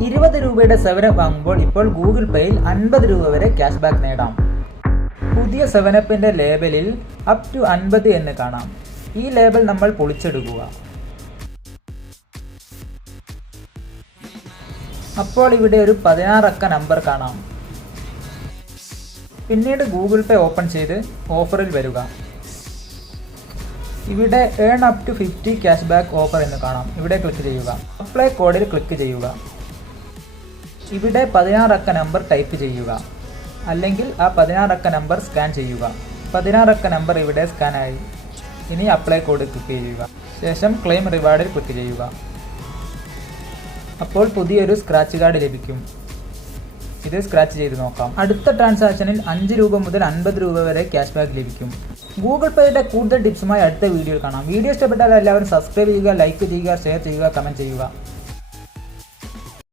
20 രൂപയുടെ സെവനപ്പ് വാങ്ങുമ്പോൾ ഇപ്പോൾ ഗൂഗിൾ പേയിൽ 50 രൂപ വരെ ക്യാഷ് ബാക്ക് നേടാം. പുതിയ സെവനപ്പിൻ്റെ ലേബലിൽ അപ് ടു 50 എന്ന് കാണാം. ഈ ലേബൽ നമ്മൾ പൊളിച്ചെടുക്കുക. അപ്പോൾ ഇവിടെ ഒരു 16 അക്ക നമ്പർ കാണാം. പിന്നീട് ഗൂഗിൾ പേ ഓപ്പൺ ചെയ്ത് ഓഫറിൽ വരിക. ഇവിടെ earn up to 50 cash back offer എന്ന് കാണാം. ഇവിടെ ക്ലിക്ക് ചെയ്യുക. അപ്ലൈ കോഡിൽ ക്ലിക്ക് ചെയ്യുക. ഇവിടെ 16 അക്ക നമ്പർ ടൈപ്പ് ചെയ്യുക, അല്ലെങ്കിൽ ആ 16 അക്ക നമ്പർ സ്കാൻ ചെയ്യുക. 16 അക്ക നമ്പർ ഇവിടെ സ്കാനായി. ഇനി അപ്ലൈ കോഡ് ക്ലിക്ക് ചെയ്യുക. ശേഷം ക്ലെയിം റിവാർഡിൽ ക്ലിക്ക് ചെയ്യുക. അപ്പോൾ പുതിയൊരു സ്ക്രാച്ച് കാർഡ് ലഭിക്കും. ഇത് സ്ക്രാച്ച് ചെയ്ത് നോക്കാം. അടുത്ത ട്രാൻസാക്ഷനിൽ 5 രൂപ മുതൽ 50 രൂപ വരെ ക്യാഷ് ബാക്ക് ലഭിക്കും. ഗൂഗിൾ പേയുടെ കൂടുതൽ ടിപ്സുമായി അടുത്ത വീഡിയോയിൽ കാണാം. വീഡിയോ ഇഷ്ടപ്പെട്ടാൽ എല്ലാവരും സബ്സ്ക്രൈബ് ചെയ്യുക, ലൈക്ക് ചെയ്യുക, ഷെയർ ചെയ്യുക, കമൻറ്റ് ചെയ്യുക.